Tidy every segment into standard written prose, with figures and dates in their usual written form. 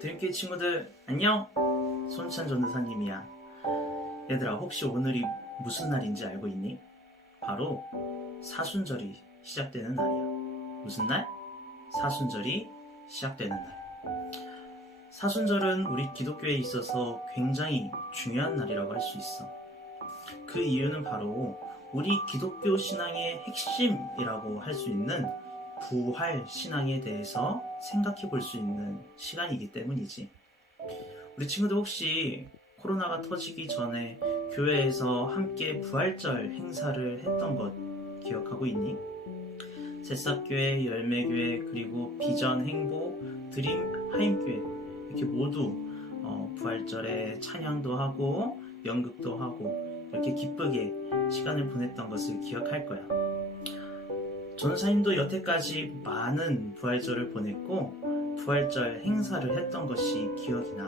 드림교회 친구들 안녕! 손찬 전도사님이야. 얘들아, 혹시 오늘이 무슨 날인지 알고 있니? 바로 사순절이 시작되는 날이야. 무슨 날? 사순절이 시작되는 날. 사순절은 우리 기독교에 있어서 굉장히 중요한 날이라고 할 수 있어. 그 이유는 바로 우리 기독교 신앙의 핵심이라고 할 수 있는 부활 신앙에 대해서 생각해 볼 수 있는 시간이기 때문이지. 우리 친구들 혹시 코로나가 터지기 전에 교회에서 함께 부활절 행사를 했던 것 기억하고 있니? 새싹교회, 열매교회, 그리고 비전, 행복, 드림, 하임교회 이렇게 모두 부활절에 찬양도 하고 연극도 하고 이렇게 기쁘게 시간을 보냈던 것을 기억할 거야. 전사님도 여태까지 많은 부활절을 보냈고 부활절 행사를 했던 것이 기억이 나.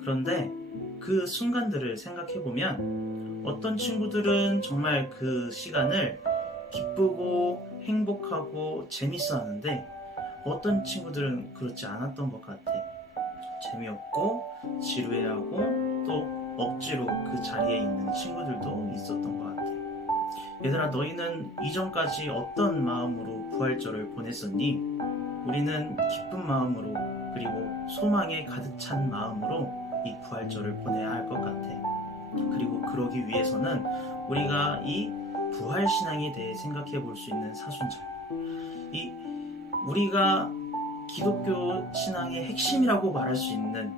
그런데 그 순간들을 생각해보면 어떤 친구들은 정말 그 시간을 기쁘고 행복하고 재밌어 하는데 어떤 친구들은 그렇지 않았던 것 같아. 재미없고 지루해하고 또 억지로 그 자리에 있는 친구들도 있었던 것 같아. 얘들아, 너희는 이전까지 어떤 마음으로 부활절을 보냈었니? 우리는 기쁜 마음으로 그리고 소망에 가득 찬 마음으로 이 부활절을 보내야 할 것 같아. 그리고 그러기 위해서는 우리가 이 부활신앙에 대해 생각해 볼 수 있는 사순절, 우리가 기독교 신앙의 핵심이라고 말할 수 있는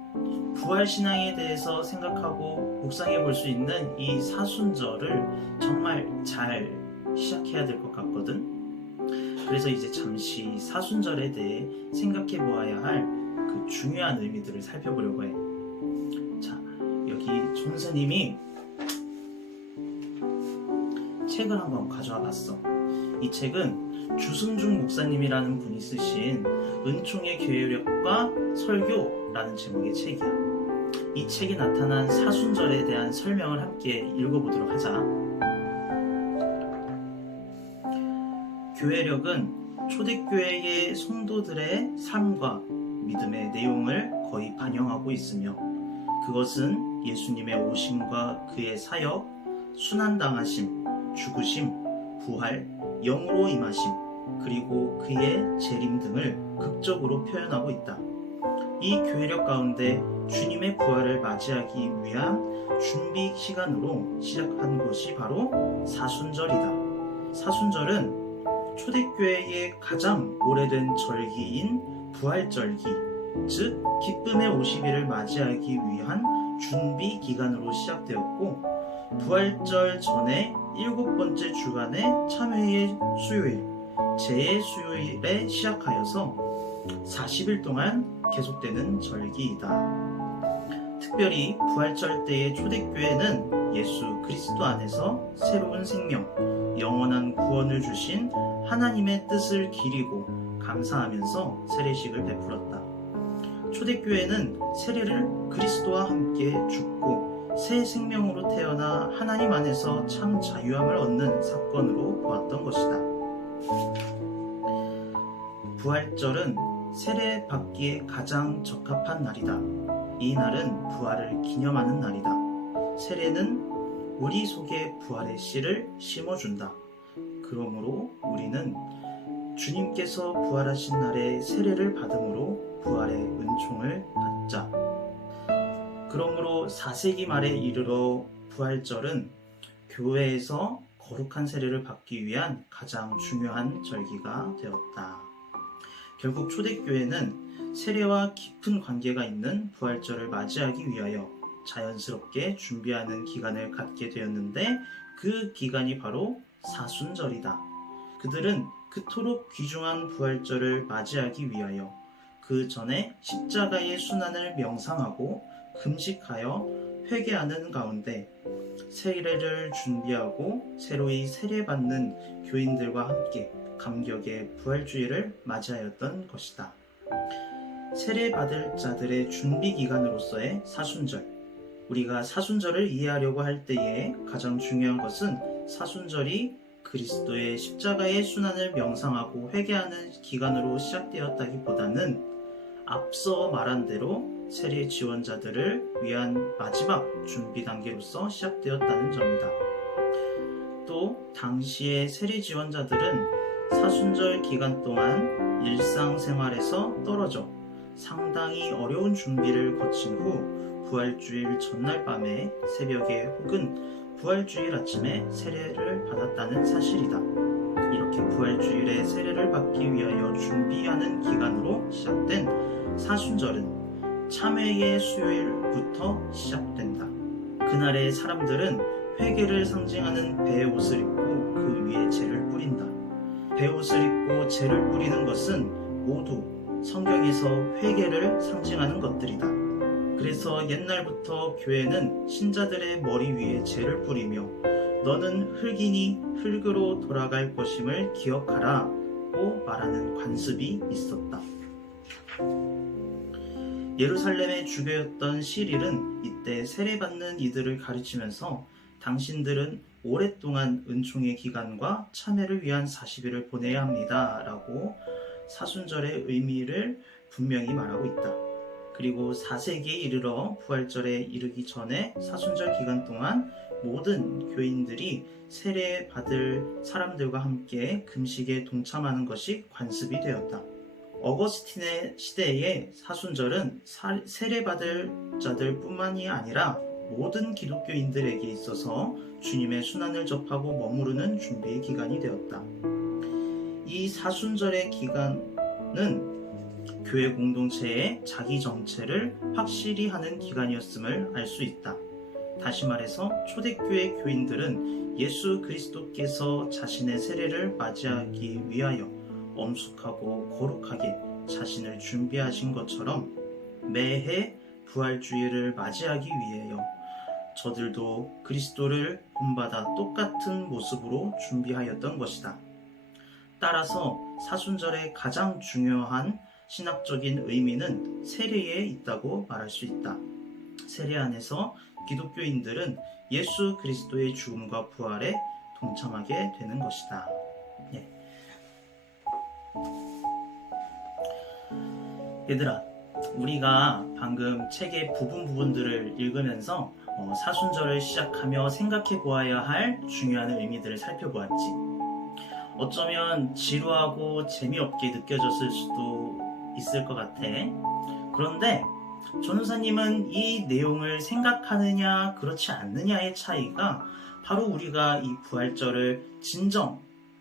부활신앙에 대해서 생각하고 묵상해 볼 수 있는 이 사순절을 정말 잘 시작해야 될 것 같거든. 그래서 이제 잠시 사순절에 대해 생각해 보아야 할 그 중요한 의미들을 살펴보려고 해. 자, 여기 존스님이 책을 한번 가져와 봤어. 이 책은 주승중 목사님이라는 분이 쓰신 은총의 교회력과 설교라는 제목의 책이야. 이 책에 나타난 사순절에 대한 설명을 함께 읽어보도록 하자. 교회력은 초대교회의 성도들의 삶과 믿음의 내용을 거의 반영하고 있으며 그것은 예수님의 오심과 그의 사역, 순환당하심, 죽으심, 부활, 영으로 임하심, 그리고 그의 재림 등을 극적으로 표현하고 있다. 이 교회력 가운데 주님의 부활을 맞이하기 위한 준비 시간으로 시작한 것이 바로 사순절이다. 사순절은 초대교회의 가장 오래된 절기인 부활절기, 즉 기쁨의 50일을 맞이하기 위한 준비 기간으로 시작되었고 부활절 전에 7번째 주간의 참회의 수요일, 제의 수요일에 시작하여서 40일 동안 계속되는 절기이다. 특별히 부활절 때의 초대교회는 예수 그리스도 안에서 새로운 생명, 영원한 구원을 주신 하나님의 뜻을 기리고 감사하면서 세례식을 베풀었다. 초대교회는 세례를 그리스도와 함께 죽고 새 생명으로 태어나 하나님 안에서 참 자유함을 얻는 사건으로 보았던 것이다. 부활절은 세례 받기에 가장 적합한 날이다. 이 날은 부활을 기념하는 날이다. 세례는 우리 속에 부활의 씨를 심어준다. 그러므로 우리는 주님께서 부활하신 날에 세례를 받음으로 부활의 은총을 받자. 그러므로 4세기 말에 이르러 부활절은 교회에서 거룩한 세례를 받기 위한 가장 중요한 절기가 되었다. 결국 초대교회는 세례와 깊은 관계가 있는 부활절을 맞이하기 위하여 자연스럽게 준비하는 기간을 갖게 되었는데 그 기간이 바로 사순절이다. 그들은 그토록 귀중한 부활절을 맞이하기 위하여 그 전에 십자가의 순환을 명상하고 금식하여 회개하는 가운데 세례를 준비하고 새로이 세례받는 교인들과 함께 감격의 부활주의를 맞이하였던 것이다. 세례받을 자들의 준비 기간으로서의 사순절, 우리가 사순절을 이해하려고 할 때에 가장 중요한 것은 사순절이 그리스도의 십자가의 순환을 명상하고 회개하는 기간으로 시작되었다기보다는 앞서 말한 대로 세례 지원자들을 위한 마지막 준비 단계로서 시작되었다는 점이다. 또 당시의 세례 지원자들은 사순절 기간 동안 일상생활에서 떨어져 상당히 어려운 준비를 거친 후 부활주일 전날 밤에 새벽에 혹은 부활주일 아침에 세례를 받았다는 사실이다. 이렇게 부활주일에 세례를 받기 위하여 준비하는 기간으로 시작된 사순절은 참회의 수요일부터 시작된다. 그날의 사람들은 회개를 상징하는 베옷을 입고 그 위에 재를 뿌린다. 베옷을 입고 재를 뿌리는 것은 모두 성경에서 회개를 상징하는 것들이다. 그래서 옛날부터 교회는 신자들의 머리 위에 재를 뿌리며 너는 흙이니 흙으로 돌아갈 것임을 기억하라 고 말하는 관습이 있었다. 예루살렘의 주교였던 시릴은 이때 세례받는 이들을 가르치면서 당신들은 오랫동안 은총의 기간과 참회를 위한 40일을 보내야 합니다 라고 사순절의 의미를 분명히 말하고 있다. 그리고 4세기에 이르러 부활절에 이르기 전에 사순절 기간 동안 모든 교인들이 세례 받을 사람들과 함께 금식에 동참하는 것이 관습이 되었다. 어거스틴의 시대에 사순절은 세례 받을 자들 뿐만이 아니라 모든 기독교인들에게 있어서 주님의 순환을 접하고 머무르는 준비의 기간이 되었다. 이 사순절의 기간은 교회 공동체의 자기 정체를 확실히 하는 기간이었음을 알 수 있다. 다시 말해서 초대교회 교인들은 예수 그리스도께서 자신의 세례를 맞이하기 위하여 엄숙하고 거룩하게 자신을 준비하신 것처럼 매해 부활주일을 맞이하기 위하여 저들도 그리스도를 본받아 똑같은 모습으로 준비하였던 것이다. 따라서 사순절의 가장 중요한 신학적인 의미는 세례에 있다고 말할 수 있다. 세례 안에서 기독교인들은 예수 그리스도의 죽음과 부활에 동참하게 되는 것이다. 네. 얘들아, 우리가 방금 책의 부분들을 읽으면서 사순절을 시작하며 생각해 보아야 할 중요한 의미들을 살펴보았지. 어쩌면 지루하고 재미없게 느껴졌을 수도 있을 것 같아. 그런데 전우사님은 이 내용을 생각하느냐 그렇지 않느냐의 차이가 바로 우리가 이 부활절을 진정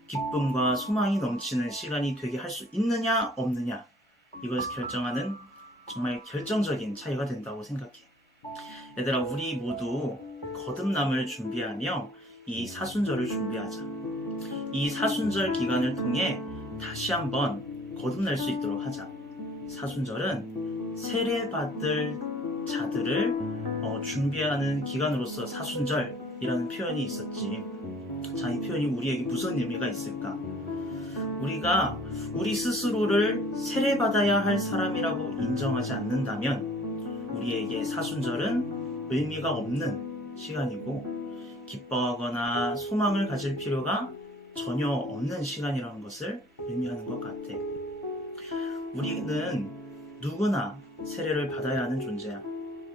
기쁨과 소망이 넘치는 시간이 되게 할 수 있느냐 없느냐, 이것을 결정하는 정말 결정적인 차이가 된다고 생각해. 얘들아, 우리 모두 거듭남을 준비하며 이 사순절을 준비하자. 이 사순절 기간을 통해 다시 한번 거듭날 수 있도록 하자. 사순절은 세례받을 자들을 준비하는 기간으로서 사순절이라는 표현이 있었지. 자, 이 표현이 우리에게 무슨 의미가 있을까? 우리가 우리 스스로를 세례받아야 할 사람이라고 인정하지 않는다면 우리에게 사순절은 의미가 없는 시간이고 기뻐하거나 소망을 가질 필요가 전혀 없는 시간이라는 것을 의미하는 것 같아. 우리는 누구나 세례를 받아야 하는 존재야.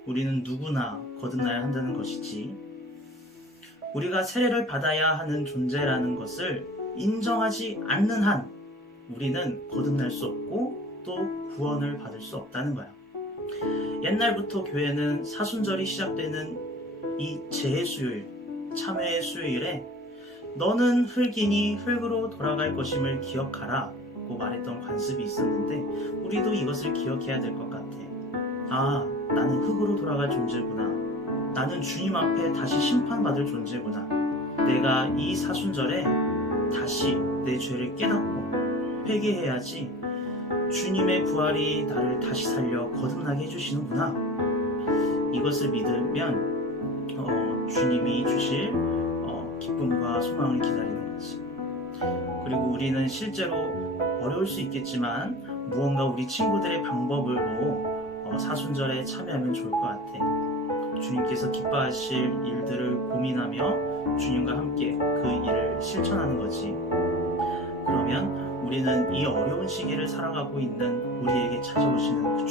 우리는 누구나 거듭나야 한다는 것이지. 우리가 세례를 받아야 하는 존재라는 것을 인정하지 않는 한 우리는 거듭날 수 없고 또 구원을 받을 수 없다는 거야. 옛날부터 교회는 사순절이 시작되는 이 재수요일, 참회의 수요일에 너는 흙이니 흙으로 돌아갈 것임을 기억하라 고 말했던 관습이 있었는데 우리도 이것을 기억해야 될 것 같아. 아, 나는 흙으로 돌아갈 존재구나. 나는 주님 앞에 다시 심판받을 존재구나. 내가 이 사순절에 다시 내 죄를 깨닫고 회개해야지 주님의 부활이 나를 다시 살려 거듭나게 해주시는구나. 이것을 믿으면 주님이 주실 기쁨과 소망을 기다리는 거지. 그리고 우리는 실제로 어려울 수 있겠지만 무언가 우리 친구들의 방법으로 사순절에 참여하면 좋을 것 같아. 주님께서 기뻐하실 일들을 고민하며 주님과 함께 그 일을 실천하는 거지. 그러면 우리는 이 어려운 시기를 살아가고 있는 우리에게 찾아오시는 그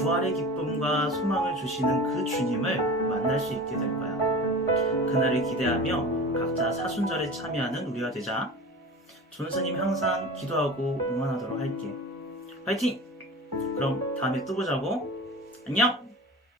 부활의 기쁨과 소망을 주시는 그 주님을 만날 수 있게 될 거야. 그날을 기대하며 각자 사순절에 참여하는 우리가 되자. 존스님 항상 기도하고 응원하도록 할게. 화이팅! 그럼 다음에 또 보자고. 안녕!